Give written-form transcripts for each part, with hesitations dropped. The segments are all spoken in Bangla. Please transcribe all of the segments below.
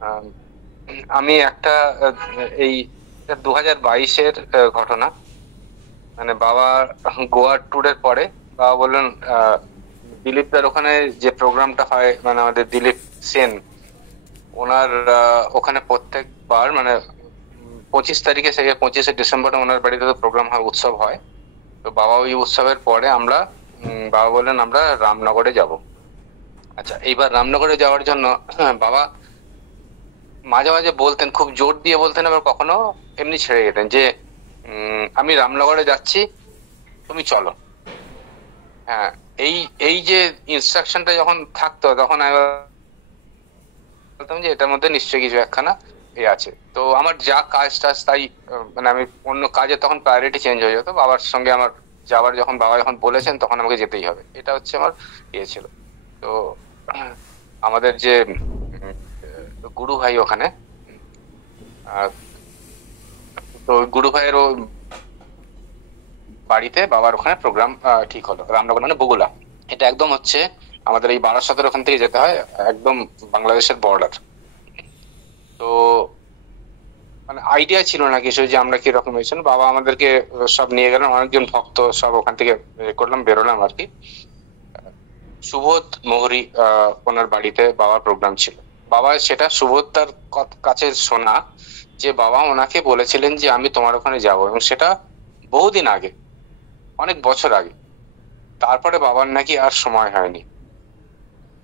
আম, আমি একটা এই 2022-এর ঘটনা। মানে বাবা গোয়া ট্যুরের পরে বাবা বললেন, আহ, দিলীপদার ওখানে যে প্রোগ্রামটা হয়, মানে আমাদের দিলীপ সেন, ওনার ওখানে প্রত্যেকবার মানে 25 তারিখে, সেই 25শে ডিসেম্বরে ওনার বাড়িতে তো প্রোগ্রাম হয়, উৎসব হয়। তো বাবা ওই উৎসবের পরে আমরা বাবা বললেন আমরা রামনগরে যাব। আচ্ছা, এইবার রামনগরে যাওয়ার জন্য বাবা মাঝে মাঝে বলতেন, খুব জোর দিয়ে বলতেন, আবার কখনো এমনি ছেড়ে যেতেন যে আমি রামনগরে যাচ্ছি, তুমি চলো। হ্যাঁ, এই এই যে ইনস্ট্রাকশনটা যখন থাকতো, তখন আমি বলতাম যে এটার মধ্যে নিশ্চয়ই কিছু একখানা এ আছে। তো আমার যা কাজ টাজ তাই মানে আমি অন্য কাজে তখন প্রায়োরিটি চেঞ্জ হয়ে যেত। বাবার সঙ্গে আমার যাবার, যখন বাবা যখন বলেছেন তখন আমাকে যেতেই হবে, এটা হচ্ছে আমার ইয়ে ছিল। তো আমাদের যে গুরু ভাই ওখানে, আহ, তো গুরু ভাইয়ের বাড়িতে বাবার ওখানে প্রোগ্রাম ঠিক হলো, রামনগর মানে বগুলা। এটা একদম হচ্ছে আমাদের এই বারাসতের ওখান থেকে যেতে হয়, একদম বাংলাদেশের বর্ডার। তো মানে আইডিয়া ছিল না কিছু যে আমরা কিরকম হয়েছিল। বাবা আমাদেরকে সব নিয়ে গেলেন, অনেকজন ভক্ত সব ওখান থেকে করলাম, বেরোলাম আর কি। সুবোধ মোহরি ওনার বাড়িতে বাবার প্রোগ্রাম ছিল। বাবা সেটা সুবোধদার কাছে শোনা, যে বাবা ওনাকে বলেছিলেন যে আমি তোমার ওখানে যাব, এবং সেটা বহুদিন আগে, অনেক বছর আগে। তারপরে বাবার নাকি আর সময় হয়নি,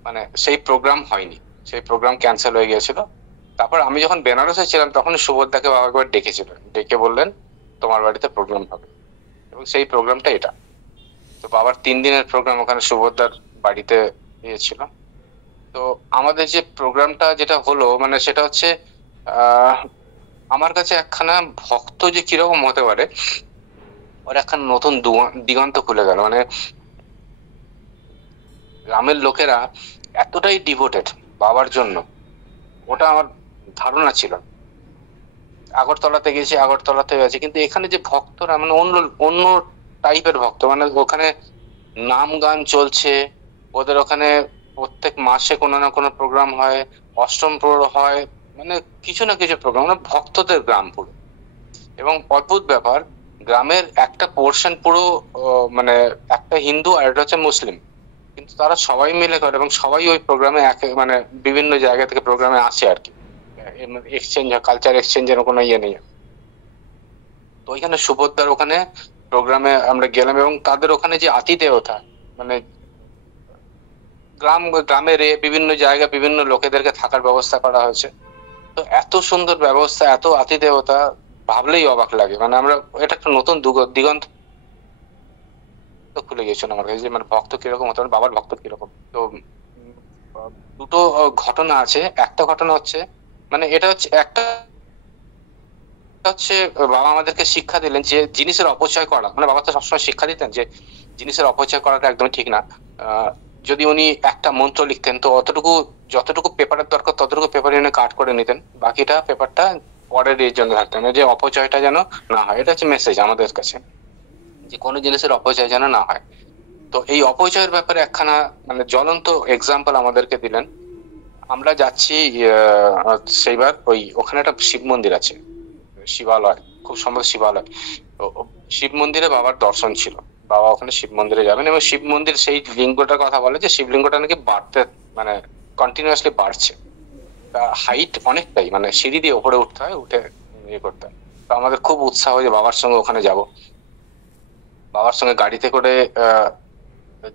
মানে সেই প্রোগ্রাম হয়নি, সেই প্রোগ্রাম ক্যান্সেল হয়ে গিয়েছিল। তারপর আমি যখন বেনারসে ছিলাম তখন সুবোধদাকে বাবা একবার ডেকেছিলেন, ডেকে বললেন তোমার বাড়িতে প্রোগ্রাম হবে, এবং সেই প্রোগ্রামটা এটা। তো বাবার 3 দিনের প্রোগ্রাম ওখানে সুভদ্রার বাড়িতে দিয়েছিল। তো আমাদের যে প্রোগ্রামটা যেটা হলো, মানে সেটা হচ্ছে আহ আমার কাছে একখানা ভক্ত যে কিরকম হতে পারে, ওর একখানা নতুন দিগন্ত খুলে গেল। মানে গ্রামের লোকেরা এতটাই ডিভোটেড বাবার জন্য, ওটা আমার ধারণা ছিল না। আগরতলাতে গেছি, আগরতলাতে গেছি, কিন্তু এখানে যে ভক্তরা মানে অন্য অন্য টাইপের ভক্ত। মানে ওখানে নাম গান চলছে, ওদের ওখানে প্রত্যেক মাসে কোনো না কোনো প্রোগ্রাম হয়, অষ্টম প্রহর হয়, মানে কিছু না কিছু প্রোগ্রাম, মানে ভক্তদের গ্রাম পুরো। এবং অদ্ভুত ব্যাপার, গ্রামের একটা পোর্শন পুরো মানে একটা হিন্দু আর একটা হচ্ছে মুসলিম, কিন্তু তারা সবাই মিলে করে, এবং সবাই ওই প্রোগ্রামে মানে বিভিন্ন জায়গা থেকে প্রোগ্রামে আসে আর কি। এক্সচেঞ্জ, কালচার এক্সচেঞ্জের কোনো ইয়ে নেই। তো ওইখানে সুভদ্রার ওখানে প্রোগ্রামে আমরা গেলাম, এবং তাদের ওখানে যে আতিথেয়তা, মানে গ্রামের বিভিন্ন জায়গা বিভিন্ন লোকেদেরকে থাকার ব্যবস্থা করা হয়েছে। তো এত সুন্দর ব্যবস্থা, এত আতিথেয়তা, ভাবলেই অবাক লাগে। মানে আমরা, এটা একটা নতুন দিগন্ত খুলে গেছিল আমার কাছে, যে মানে ভক্ত কিরকম হতে পারে, বাবার ভক্ত কিরকম। তো দুটো ঘটনা আছে। একটা ঘটনা হচ্ছে, মানে এটা হচ্ছে একটা হচ্ছে বাবা আমাদেরকে শিক্ষা দিলেন যে জিনিসের অপচয় করা, মানে বাবা তো সবসময় শিক্ষা দিতেন যে জিনিসের অপচয় করাটা একদমই ঠিক না। আহ যদি উনি একটা মন্ত্র লিখতেন, তো অতটুকু, যতটুকু পেপারের দরকার ততটুকু পেপার এনে কাট করে নিতেন, বাকিটা পেপারটা পরের এর জন্য থাকতেন, যে অপচয়টা যেন না হয়। এটা হচ্ছে মেসেজ আমাদের কাছে, যে কোনো জিনিসের অপচয় যেন না হয়। তো এই অপচয়ের ব্যাপারে একখানা মানে জ্বলন্ত এক্সাম্পল আমাদেরকে দিলেন। আমরা যাচ্ছি, সেইবার ওখানে একটা শিব মন্দির আছে, শিবালয়, খুব সম্ভব শিবালয়। তো শিব মন্দিরে বাবার দর্শন ছিল, বাবা ওখানে শিব মন্দিরে যাবেন, এবং শিব মন্দির সেই লিঙ্গটার কথা বলে যে শিবলিঙ্গটা নাকি বাড়তে, মানে কন্টিনিউয়াসলি বাড়ছে। তা হাইট অনেকটাই, মানে সিঁড়ি দিয়ে উপরে উঠতে হয়, উঠে ইয়ে করতে হয়। তো আমাদের খুব উৎসাহ যে বাবার সঙ্গে ওখানে যাব। বাবার সঙ্গে গাড়িতে করে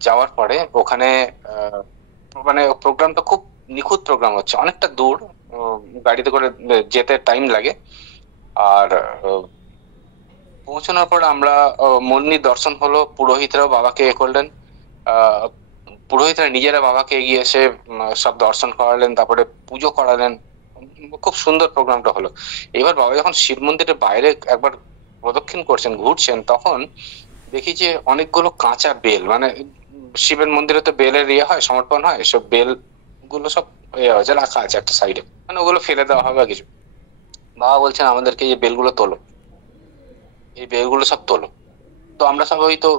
যাওয়ার পরে ওখানে আহ, মানে প্রোগ্রামটা খুব নিখুঁত প্রোগ্রাম হচ্ছে, অনেকটা দূর, গাড়িতে করে যেতে টাইম লাগে। আর পৌঁছানোর পর আমরা মন্দির দর্শন হলো, পুরোহিতরাও বাবাকে এ করলেন। আহ পুরোহিতরা নিজেরা বাবাকে এগিয়ে এসে সব দর্শন করালেন, তারপরে পুজো করালেন। খুব সুন্দর প্রোগ্রামটা হলো। এবার বাবা যখন শিব মন্দিরের বাইরে একবার প্রদক্ষিণ করছেন, ঘুরছেন, তখন দেখি যে অনেকগুলো কাঁচা বেল, মানে শিবের মন্দিরে তো বেলের ইয়ে হয়, সমর্পণ হয়, সব বেল গুলো সব ইয়ে হয়েছে, রাখা আছে একটা সাইডে, মানে ওগুলো ফেলে দেওয়া হবে বা কিছু। বাবা বলছেন আমাদেরকে, এই বেলগুলো তোলো, এই বেলগুলো সব তোলো। তো আমরা সবাই তো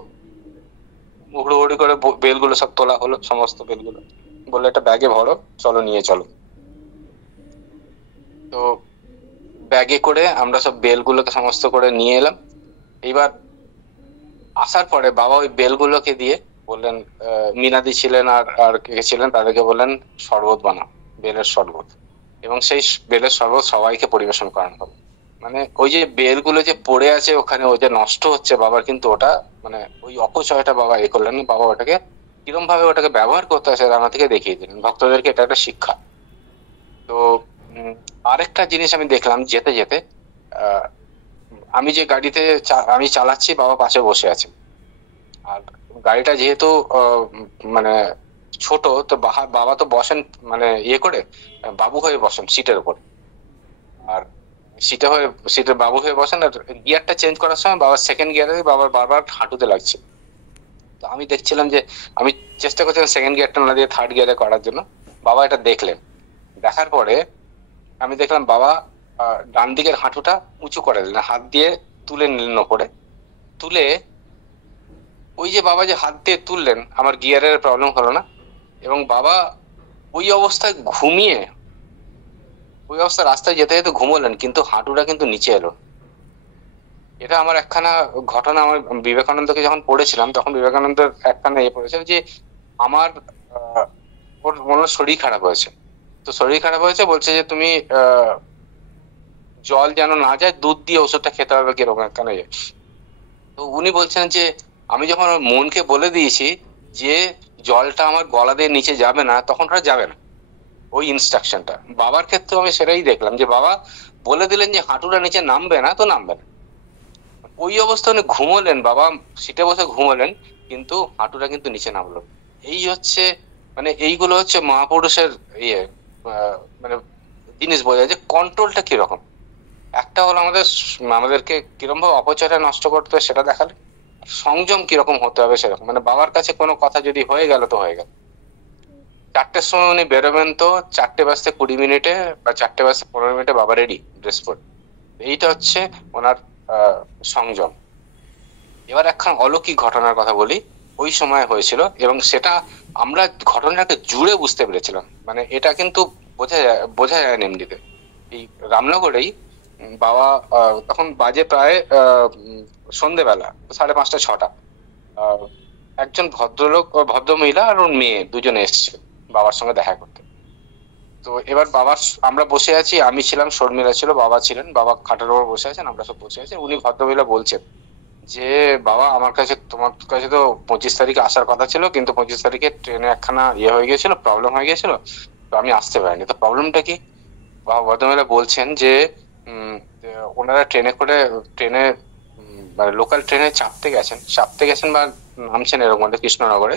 হুড়োহুড়ি করে বেলগুলো সব তোলা হলো, সমস্ত বেলগুলো। বললো এটা ব্যাগে ভরো, চলো নিয়ে চলো। তো ব্যাগে করে আমরা সব বেলগুলোকে সমস্ত করে নিয়ে এলাম। এইবার আসার পরে বাবা ওই বেলগুলোকে দিয়ে বললেন, মিনাদি ছিলেন আর আর কে ছিলেন, তাদেরকে বললেন শরবত বানাও, বেলের শরবত, এবং সেই বেলের শরবত সবাইকে পরিবেশন করানো হবে। মানে ওই যে বেলগুলো যে পড়ে আছে ওখানে, ওই যে নষ্ট হচ্ছে, বাবার কিন্তু ওটা মানে ওই অপচয়টা বাবা এ করলেন না। বাবা ওটাকে কিরম ভাবে ওটাকে ব্যবহার করতে হয় সেটা আমাদেরকে দেখিয়ে দিলেন, ভক্তদেরকে এটা একটা শিক্ষা। তো আরেকটা জিনিস আমি দেখলাম যেতে যেতে, আহ আমি যে গাড়িতে আমি চালাচ্ছি, বাবা পাশে বসে আছে। আর গাড়িটা যেহেতু মানে ছোট, তো বাবা তো বসেন মানে ইয়ে করে, বাবু হয়ে বসেন সিটের উপর। আর সিটে বাবু হয়ে বসেন, আর গিয়ারটা চেঞ্জ করার সময় বাবার সেকেন্ড গিয়ারে বাবার বারবার হাঁটুতে লাগছে। তো আমি দেখছিলাম যে আমি চেষ্টা করছিলাম সেকেন্ড গিয়ারটা না দিয়ে থার্ড গিয়ারে করার জন্য। বাবা এটা দেখলেন, দেখার পরে আমি দেখলাম বাবা ডান দিকের হাঁটুটা উঁচু করে দিলেন, হাত দিয়ে তুলে নিলেন ওপরে। তুলে ওই যে বাবা যে হাত দিয়ে তুললেন, আমার গিয়ারের প্রবলেম হলো না। এবং বাবা ওই অবস্থায় ঘুমিয়ে, ওই অবস্থায় রাস্তায় যেতে যেতে ঘুমোলেন, কিন্তু হাঁটুটা কিন্তু নিচে এলো। এটা আমার একখানা ঘটনা, আমার বিবেকানন্দকে যখন পড়েছিলাম তখন বিবেকানন্দের একখানা পড়েছে যে আমার ওর মনে শরীর খারাপ হয়েছে। তো শরীর খারাপ হয়েছে, বলছে যে তুমি জল যেন না যায়, দুধ দিয়ে ওষুধটা খেতে হবে, কিরকম একখানা ইয়ে। তো উনি বলছেন যে আমি যখন আমার মনকে বলে দিয়েছি যে জলটা আমার গলা দিয়ে নিচে যাবে না, তখন ওটা যাবে না। ওই ইনস্ট্রাকশনটা বাবার ক্ষেত্রে আমি সেটাই দেখলাম, যে বাবা বলে দিলেন যে হাঁটুটা নিচে নামবে না, তো নামবে না। ওই অবস্থায় উনি ঘুমোলেন, বাবা সিটে বসে ঘুমোলেন, কিন্তু হাঁটুটা কিন্তু নিচে নামলো। এই হচ্ছে মানে এইগুলো হচ্ছে মহাপুরুষের ইয়ে, মানে জিনিস বোঝা যে কন্ট্রোলটা কিরকম। একটা হলো আমাদেরকে কিরকম ভাবে অপচয়টা নষ্ট করতে হবে সেটা দেখালে, সংযম কিরকম হতে হবে সেরকম। মানে বাবার কাছে কোনো কথা যদি হয়ে গেল তো হয়ে গেল। 4টের সময় উনি বেরোবেন, তো 4:20 বা 4:15 বাবা রেডি ড্রেস পরে। এইটা হচ্ছে ওনার সংযম। এবার একখান অলৌকিক ঘটনার কথা বলি, ওই সময় হয়েছিল, এবং সেটা আমরা ঘটনাটাকে জুড়ে বুঝতে পেরেছিলাম। মানে এটা কিন্তু বোঝা যায় না এমনিতে। এই রামনগরেই বাবা তখন বাজে প্রায় সন্ধেবেলা 5:30-6টা। একজন ভদ্রলোক, ভদ্রমহিলা আর ওর মেয়ে দুজনে এসছে বাবার সঙ্গে দেখা করতে। তো এবার আমরা বসে আছি, আমি ছিলাম, শর্মিলা ছিল, বাবা ছিলেন, বাবা খাটের উপর বসে আছেন, আমরা সব বসে আছি। উনি ভদ্রমহিলা বলছেন যে বাবা আমার কাছে, তোমার কাছে তো 25 তারিখে আসার কথা ছিল, কিন্তু 25 তারিখে ট্রেনে একখানা ইয়ে হয়ে গেছিল, প্রবলেম হয়ে গেছিল, তো আমি আসতে পারিনি। তো প্রবলেমটা কি? বাবা ভদ্রমহিলা বলছেন যে ওনারা ট্রেনে মানে লোকাল ট্রেনে চাপতে গেছেন বা নামছেন এরকম কৃষ্ণনগরে।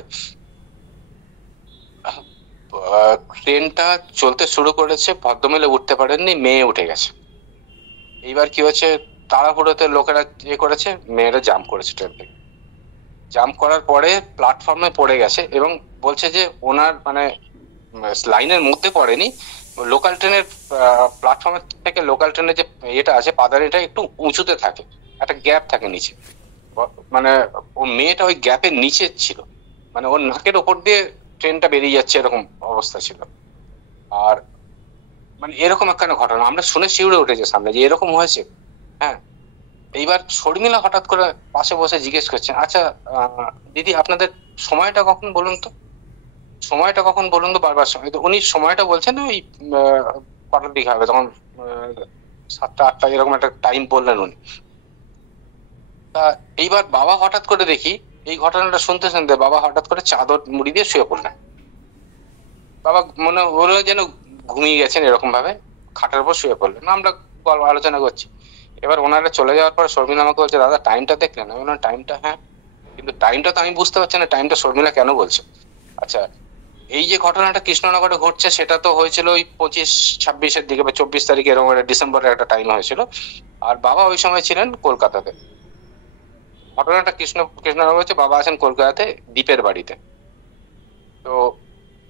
ট্রেনটা চলতে শুরু করেছে, ভদ্রমহিলা উঠতে পারেননি, মেয়ে উঠে গেছে। এইবার কি হচ্ছে, তাড়াহুড়োতে লোকেরা ইয়ে করেছে, মেয়েরা জাম্প করেছে, ট্রেন থেকে জাম্প করার পরে প্ল্যাটফর্মে পড়ে গেছে। এবং বলছে যে ওনার মানে লাইনের মধ্যে পড়েনি, লোকাল ট্রেনের প্ল্যাটফর্মের থেকে লোকাল ট্রেনের যে এটা আছে পাদানিটা একটু উঁচুতে থাকে, একটা গ্যাপ থাকে নিচে। মানে ও মেয়েটা ওই গ্যাপের নিচে ছিল, মানে ওর নাকের ওপর দিয়ে ট্রেনটা বেরিয়ে যাচ্ছে, এরকম অবস্থা ছিল। আর মানে এরকম একখানা ঘটনা আমরা শুনে শিউরে উঠেছে সামনে, যে এরকম হয়েছে। হ্যাঁ, এইবার শর্মিলা হঠাৎ করে পাশে বসে জিজ্ঞেস করছেন, আচ্ছা দিদি আপনাদের সময়টা কখন বলুন তো, সময়টা কখন বলুন তো, বারবার সময়। তো উনি সময়টা বলছেন ওই কটার দিকে হবে, তখন 7টা 8টা এরকম একটা টাইম বললেন উনি। তা এইবার বাবা হঠাৎ করে দেখি, এই ঘটনাটা শুনতে শুনতে বাবা হঠাৎ করে চাদর মুড়ি দিয়ে শুয়ে পড়লেন। বাবা মনে হলো যেন ঘুমিয়ে গেছেন, এরকম ভাবে খাটের উপর শুয়ে পড়লেন। আমরা আলোচনা করছি। এবার ওনারা চলে যাওয়ার পর শর্মিলা আমাকে বলছে, দাদা টাইমটা দেখলেন? আমি বললাম টাইমটা হ্যাঁ, কিন্তু টাইমটা তো আমি বুঝতে পারছি না, টাইমটা শর্মিলা কেন বলছে। আচ্ছা, এই যে ঘটনাটা কৃষ্ণনগরে ঘটছে সেটা তো হয়েছিল ওই 25-26-এর দিকে বা 24 তারিখে, এরকম একটা ডিসেম্বরের একটা টাইম হয়েছিল। আর বাবা ওই সময় ছিলেন কলকাতাতে। ঘটনাটা কৃষ্ণনগর হচ্ছে, বাবা আছেন কলকাতাতে দ্বীপের বাড়িতে। তো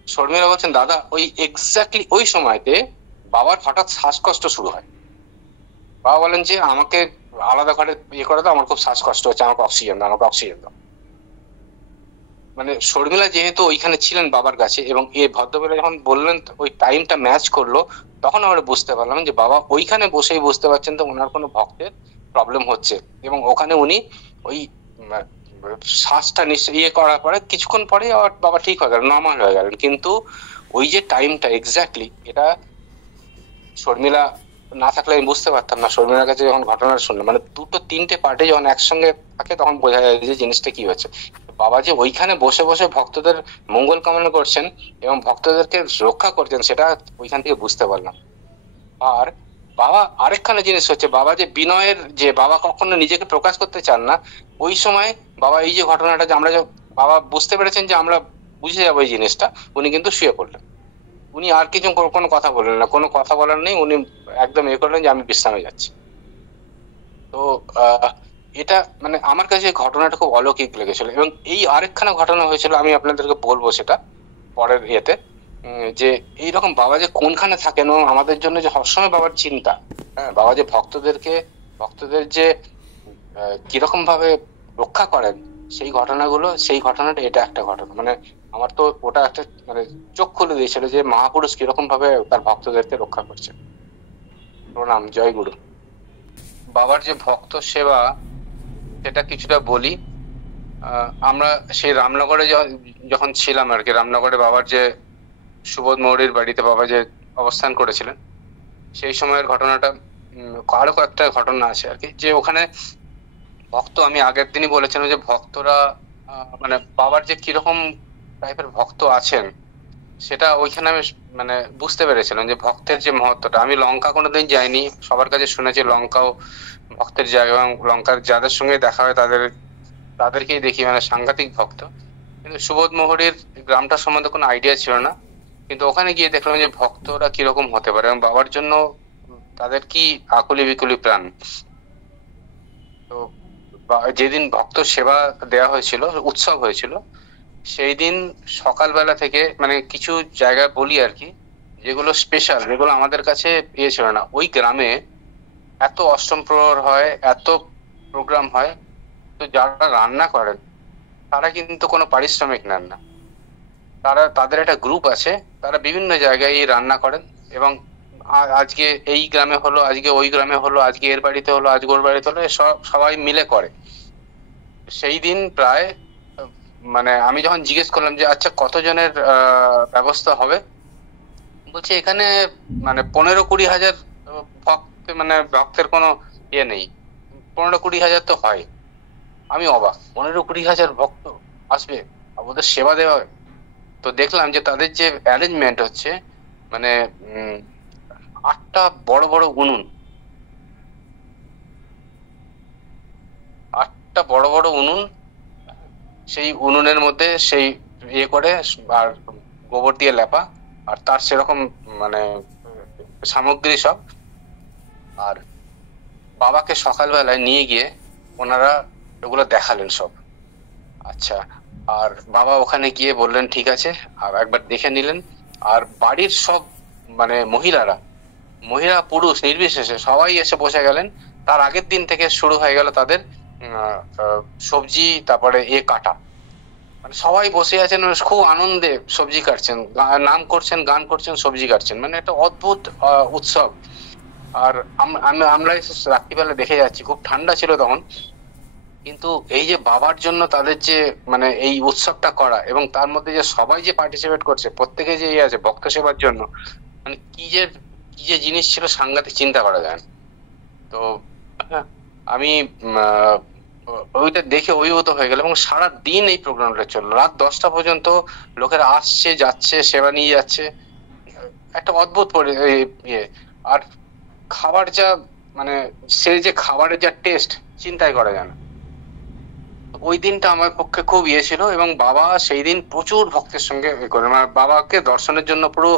শর্মিলা বলছেন, দাদা ওই এক্স্যাক্টলি ওই সময়তে বাবার হঠাৎ শ্বাসকষ্ট শুরু হয়। বাবা বলেন যে আমাকে আলাদা ঘরে ইয়ে করে দাও, আমার খুব শ্বাসকষ্ট হচ্ছে, আমাকে অক্সিজেন দাও, আমাকে অক্সিজেন দাও। মানে শর্মিলা যেহেতু ওইখানে ছিলেন বাবার কাছে, এবং এই ভদ্রমহিলা যখন বললেন ওই টাইমটা ম্যাচ করলো, তখন আমরা বুঝতে পারলাম যে বাবা ওইখানে বসেই বুঝতে পারছেন তো ওনার কোনো ভক্তের প্রবলেম হচ্ছে। এবং ওখানে উনি ওই শ্বাসটা নিশ্চয় করার পরে কিছুক্ষণ পরে আবার বাবা ঠিক হয়ে গেলেন, নর্মাল হয়ে গেলেন। কিন্তু ওই যে টাইমটা এক্স্যাক্টলি, এটা শর্মিলা না থাকলে আমি বুঝতে পারতাম না। শর্মিলার কাছে যখন ঘটনাটা শুনলাম, মানে দুটো তিনটে পার্টে যখন একসঙ্গে থাকে তখন বোঝা যায় যে জিনিসটা কি হচ্ছে। বাবা যে ওইখানে বসে বসে ভক্তদের মঙ্গল কামনা করছেন এবং ভক্তদেরকে রক্ষা করছেন, সেটা ওইখান থেকে বুঝতে পারলাম। আর বাবা আরেকখানে জিনিস হচ্ছে, বাবা যে বিনয়ের, যে বাবা কখনো নিজেকে প্রকাশ করতে চান না, ওই সময় বাবা এই যে ঘটনাটা যে আমরা বাবা বুঝতে পেরেছেন যে আমরা বুঝে যাবো এই জিনিসটা, উনি কিন্তু শুয়ে পড়লেন। উনি আর কিছু কোনো কথা বললেন না, কোনো কথা বলার নেই, উনি একদম করলেন যে আমি বিশ্রামে যাচ্ছি। তো এটা মানে আমার কাছে ঘটনাটা খুব অলৌকিক লেগেছিল। এবং এই আরেকখানা ঘটনা হয়েছিল, আমি আপনাদেরকে বলবো সেটা পরের ইয়েতে, যে এইরকম বাবা যে কোনখানে থাকেন ও আমাদের জন্য যে সবসময় বাবার চিন্তা। হ্যাঁ, বাবা যে ভক্তদের যে কিরকম ভাবে রক্ষা করেন, সেই ঘটনাটা এটা একটা ঘটনা, মানে আমার তো ওটা একটা মানে চোখ খুলে দিয়েছিল যে মহাপুরুষ কিরকম ভাবে তার ভক্তদেরকে রক্ষা করছে। প্রণাম, জয় গুরু। বাবার যে ভক্ত সেবা, সেটা কিছুটা বলি। আমরা সেই রামনগরে যখন ছিলাম আর কি, রামনগরে বাবার যে সুবোধ মৌরির বাড়িতে বাবা যে অবস্থান করেছিলেন, সেই সময়ের ঘটনাটা, আরো কয়েকটা ঘটনা আছে আর কি। যে ওখানে ভক্ত, আমি আগের দিনই বলেছিলাম যে ভক্তরা মানে বাবার যে কিরকম টাইপের ভক্ত আছেন, সেটা ওইখানে আমি মানে বুঝতে পেরেছিলাম যে ভক্তের যে মহত্বটা। আমি লঙ্কা কোনোদিন যাইনি, সবার কাছে শুনেছি লঙ্কাও ভক্তের জায়গা, এবং লঙ্কার যাদের সঙ্গে দেখা হয় তাদেরকেই দেখি মানে সাংঘাতিক ভক্ত। কিন্তু সুবোধ মোহরের গ্রামটার সম্বন্ধে কোনো আইডিয়া ছিল না, কিন্তু ওখানে গিয়ে দেখলাম যে ভক্তরা কিরকম হতে পারে এবং বাবার জন্য তাদের কি আকুলি বিকুলি প্রাণ। তো যেদিন ভক্ত সেবা দেওয়া হয়েছিল, উৎসব হয়েছিল, সেই দিন সকালবেলা থেকে মানে কিছু জায়গা বলি আর কি, যেগুলো স্পেশাল, যেগুলো আমাদের কাছে ইয়ে ছিল না। ওই গ্রামে এত অষ্টম প্রহর হয়, এত প্রোগ্রাম হয়, তো যারা রান্না করেন তারা কিন্তু কোনো পারিশ্রমিক নেন না। তাদের একটা গ্রুপ আছে, তারা বিভিন্ন জায়গায় রান্না করেন। এবং আজকে এই গ্রামে হলো, আজকে ওই গ্রামে হলো, আজকে এর বাড়িতে হলো, আজকে ওর বাড়িতে হলো, সবাই মিলে করে। সেই দিন প্রায় মানে আমি যখন জিজ্ঞেস করলাম যে আচ্ছা কতজনের ব্যবস্থা হবে, বলছে এখানে মানে 15-20 হাজার ভক্ত, মানে ভক্তের কোনো ইয়ে নেই, 15-20 হাজার তো হয়। আমি অবাক, 15-20 হাজার ভক্ত আসবে ওদের সেবা দেওয়া। তো দেখলাম যে তাদের যে অ্যারেঞ্জমেন্ট হচ্ছে, মানে 8টা বড় বড় উনুন, 8টা বড় বড় উনুন, সেই উনুনের মধ্যে সেই ইয়ে করে, আর গোবর দিয়ে লেপা, আর তার সেরকম মানে সামগ্রী সব। আর বাবাকে সকালবেলায় নিয়ে গিয়ে ওনারা ওগুলো দেখালেন সব। আচ্ছা, আর বাবা ওখানে গিয়ে বললেন ঠিক আছে, আর একবার দেখে নিলেন। আর বাড়ির সব মানে মহিলা পুরুষ নির্বিশেষে সবাই এসে বসে গেলেন। তার আগের দিন থেকে শুরু হয়ে গেল তাদের সবজি, তারপরে কাটা, মানে সবাই বসে আছেন খুব আনন্দে, সবজি কাটছেন, নাম করছেন, গান করছেন, সবজি কাটছেন, মানে একটা অদ্ভুত উৎসব। আর আমরা রাত্রিবেলা দেখে যাচ্ছি, খুব ঠান্ডা ছিল তখন, কিন্তু এই যে বাবার জন্য তাদের যে মানে এই উৎসবটা করা, এবং তার মধ্যে যে সবাই যে পার্টিসিপেট করছে, প্রত্যেকে যে আছে ভক্ত সেবার জন্য, মানে কি যে জিনিস ছিল সাংঘাতিক, চিন্তা করা যায় না। তো আমি ওইটা দেখে অভিভূত হয়ে গেল, এবং সারা দিন এই প্রোগ্রামটা চললো, রাত 10টা পর্যন্ত লোকেরা আসছে যাচ্ছে, সেবা নিয়ে যাচ্ছে, একটা অদ্ভুত ইয়ে। আর খাবার যা মানে সেই যে খাবারের যা টেস্ট, চিন্তাই করা যায় না। ওই দিনটা আমার পক্ষে খুব ইয়ে ছিল, এবং বাবা সেই দিন প্রচুর ভক্তের সঙ্গে করে, মানে বাবাকে দর্শনের জন্য পুরো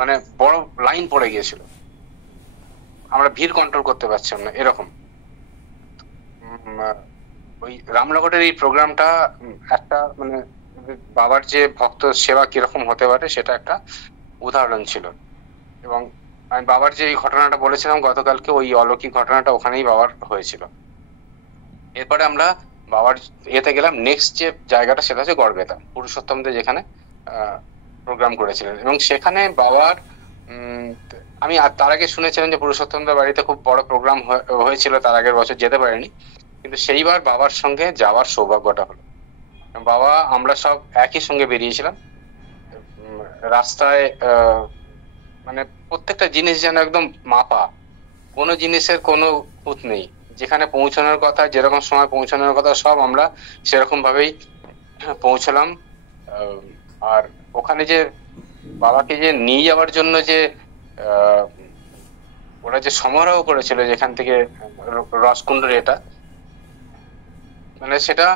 মানে বড় লাইন পড়ে গিয়েছিল, আমরা ভিড় কন্ট্রোল করতে পারছিলাম না এরকম। ওই রামনগরের এই প্রোগ্রামটা একটা মানে বাবার যে ভক্ত সেবা কিরকম হতে পারে সেটা একটা উদাহরণ ছিল। এবং আমি বাবার যে এই ঘটনাটা বলেছিলাম গতকালকে, ওই অলৌকিক ঘটনাটা ওখানেই বাবার হয়েছিল। এরপরে আমরা বাবার ইয়েতে গেলাম। নেক্সট যে জায়গাটা সেটা হচ্ছে গড়বেতা, পুরুষোত্তমদের যেখানে প্রোগ্রাম করেছিলেন। এবং সেখানে বাবার আমি তার আগে শুনেছিলাম যে পুরুষোত্তমদের বাড়িতে খুব বড় প্রোগ্রাম হয়েছিল, তার আগের বছর যেতে পারিনি, কিন্তু সেইবার বাবার সঙ্গে যাওয়ার সৌভাগ্যটা হলো। বাবা আমরা সব একই সঙ্গে বেরিয়েছিলাম। রাস্তায় মানে প্রত্যেকটা জিনিস যেন একদম মাপা, কোনো জিনিসের কোনো খুঁত নেই। যেখানে পৌঁছানোর কথা, যেরকম সময় পৌঁছানোর কথা, সব আমরা সেরকম ভাবেই পৌঁছলাম। আর ওখানে যে বাবাকে যে নিয়ে যাওয়ার জন্য যে ওরা যে সমারোহ করেছিল যেখান থেকে রসকুণ্ডের এটা, মানে সেটা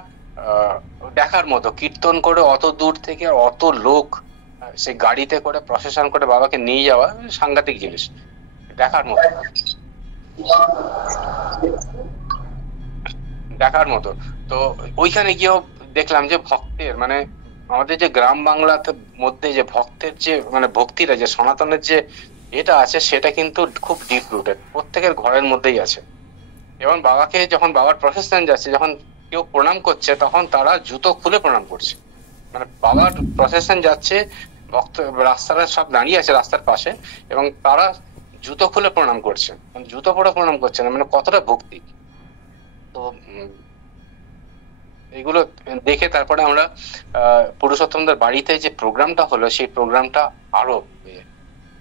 দেখার মতো। কীর্তন করে অত দূর থেকে অত লোক সেই গাড়িতে করে প্রসেশন করে বাবাকে নিয়ে যাওয়া সাংঘাতিক জিনিস, দেখার মতো, দেখার মতো। তো ওইখানে গিয়েও দেখলাম যে ভক্তের মানে আমাদের যে গ্রাম বাংলাতে মধ্যে যে ভক্তের যে মানে ভক্তিটা যে সনাতনের যে এটা আছে, সেটা কিন্তু খুব ডিপ রুটেড, প্রত্যেকের ঘরের মধ্যেই আছে। এবং বাবাকে যখন বাবার প্রসেশন যাচ্ছে, যখন কেউ প্রণাম করছে, তখন তারা জুতো খুলে প্রণাম করছে। মানে বাবার প্রসেশন যাচ্ছে, ভক্ত রাস্তাটা সব দাঁড়িয়ে আছে রাস্তার পাশে, এবং তারা জুতো খুলে প্রণাম করছে, মানে জুতো পরে প্রণাম করছে না, মানে কতটা ভক্তি। তো এগুলো দেখে তারপরে আমরা পুরুষোত্তমদের বাড়িতে যে প্রোগ্রামটা হলো, সেই প্রোগ্রামটা আরো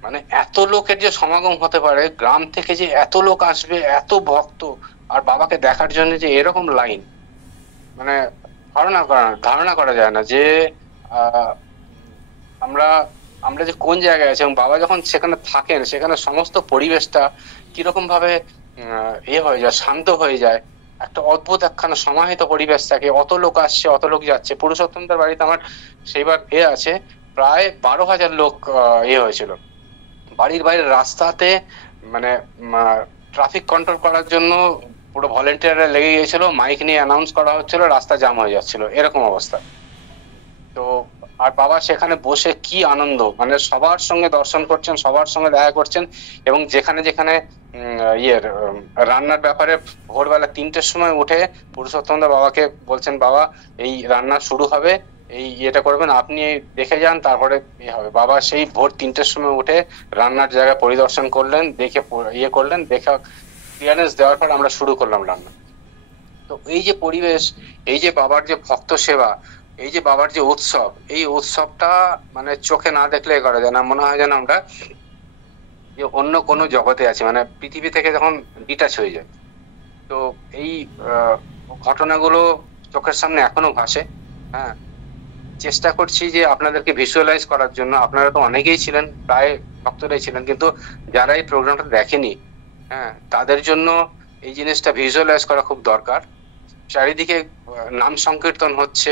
মানে এত লোকের যে সমাগম হতে পারে, গ্রাম থেকে যে এত লোক আসবে, এত ভক্ত, আর বাবাকে দেখার জন্য যে এরকম লাইন, মানে ধারণা করা যায় না যে আমরা আমরা যে কোন জায়গায় আছি। এবং বাবা যখন সেখানে থাকেন, সেখানে সমস্ত পরিবেশটা কিরকম ভাবে হয়ে যায়, শান্ত হয়ে যায়। একটা অদ্ভুত একখানা সমাহিত পরিবেশ থাকে, অত লোক আসছে, অত লোক যাচ্ছে। পুরুষোত্তমদের বাড়িতে আমার সেইবার আছে প্রায় 12,000 লোক হয়েছিল। বাড়ির বাইরে রাস্তাতে মানে ট্রাফিক কন্ট্রোল করার জন্য পুরো ভলেন্টিয়াররা লেগে গিয়েছিল, মাইক নিয়ে অ্যানাউন্স করা হচ্ছিল, রাস্তা জাম হয়ে যাচ্ছিল, এরকম অবস্থা। তো আর বাবা সেখানে বসে কি আনন্দ, মানে সবার সঙ্গে দর্শন করছেন, সবার সঙ্গে দেখা করছেন। এবং যেখানে যেখানে রান্নার ব্যাপারে ভোরবেলা 3টের সময় উঠে পুরুষোত্তমদা বাবাকে বলছেন, বাবা এই রান্না শুরু হবে, এই ইয়েটা করবেন, আপনি দেখে যান, তারপরে হবে। বাবা সেই ভোর 3টের সময় উঠে রান্নার জায়গা পরিদর্শন করলেন, দেখে করলেন, দেখা ক্লিয়ারেন্স দেওয়ার পর আমরা শুরু করলাম রান্না। তো এই যে পরিবেশ, এই যে বাবার যে ভক্ত সেবা, এই যে বাবার যে উৎসব, এই উৎসবটা মানে চোখে না দেখলে করা যায় না। মনে হয় যেন আমরা যে অন্য কোনো জগতে আছি, মানে পৃথিবী থেকে যখন ডিটাচ হয়ে যায়। তো এই ঘটনাগুলো চোখের সামনে এখনো ভাসে। হ্যাঁ, চেষ্টা করছি যে আপনাদেরকে ভিজুয়ালাইজ করার জন্য। আপনারা তো অনেকেই ছিলেন, প্রায় ভক্তরাই ছিলেন, কিন্তু যারা এই প্রোগ্রামটা দেখেনি, হ্যাঁ, তাদের জন্য এই জিনিসটা ভিজুয়ালাইজ করা খুব দরকার। চারিদিকে নাম সংকীর্তন হচ্ছে,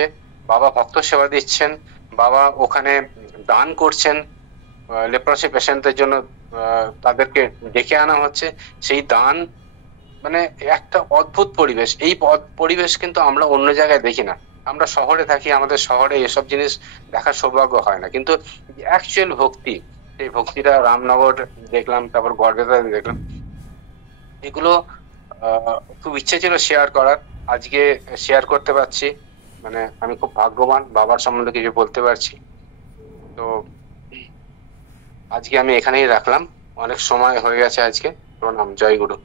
বাবা ভক্ত সেবা দিচ্ছেন, বাবা ওখানে দান করছেন, লেপ্রসি পেশেন্টদের জন্য তাদেরকে ডেকে আনা হচ্ছে। সেই দান মানে একটা অদ্ভুত পরিবেশ। এই পরিবেশ কিন্তু আমরা অন্য জায়গায় দেখি না। আমরা শহরে থাকি, আমাদের শহরে এসব জিনিস দেখার সৌভাগ্য হয় না, কিন্তু অ্যাকচুয়াল ভক্তি, সেই ভক্তিটা রামনগর দেখলাম, তারপর গড়বেতা দেখলাম। এগুলো খুব ইচ্ছে ছিল শেয়ার করার, আজকে শেয়ার করতে পারছি। মানে আমি খুব ভাগ্যবান, বাবার সম্বন্ধে কিছু বলতে পারছি। তো আজকে আমি এখানেই রাখলাম, অনেক সময় হয়ে গেছে আজকে। প্রণাম, জয় গুরু।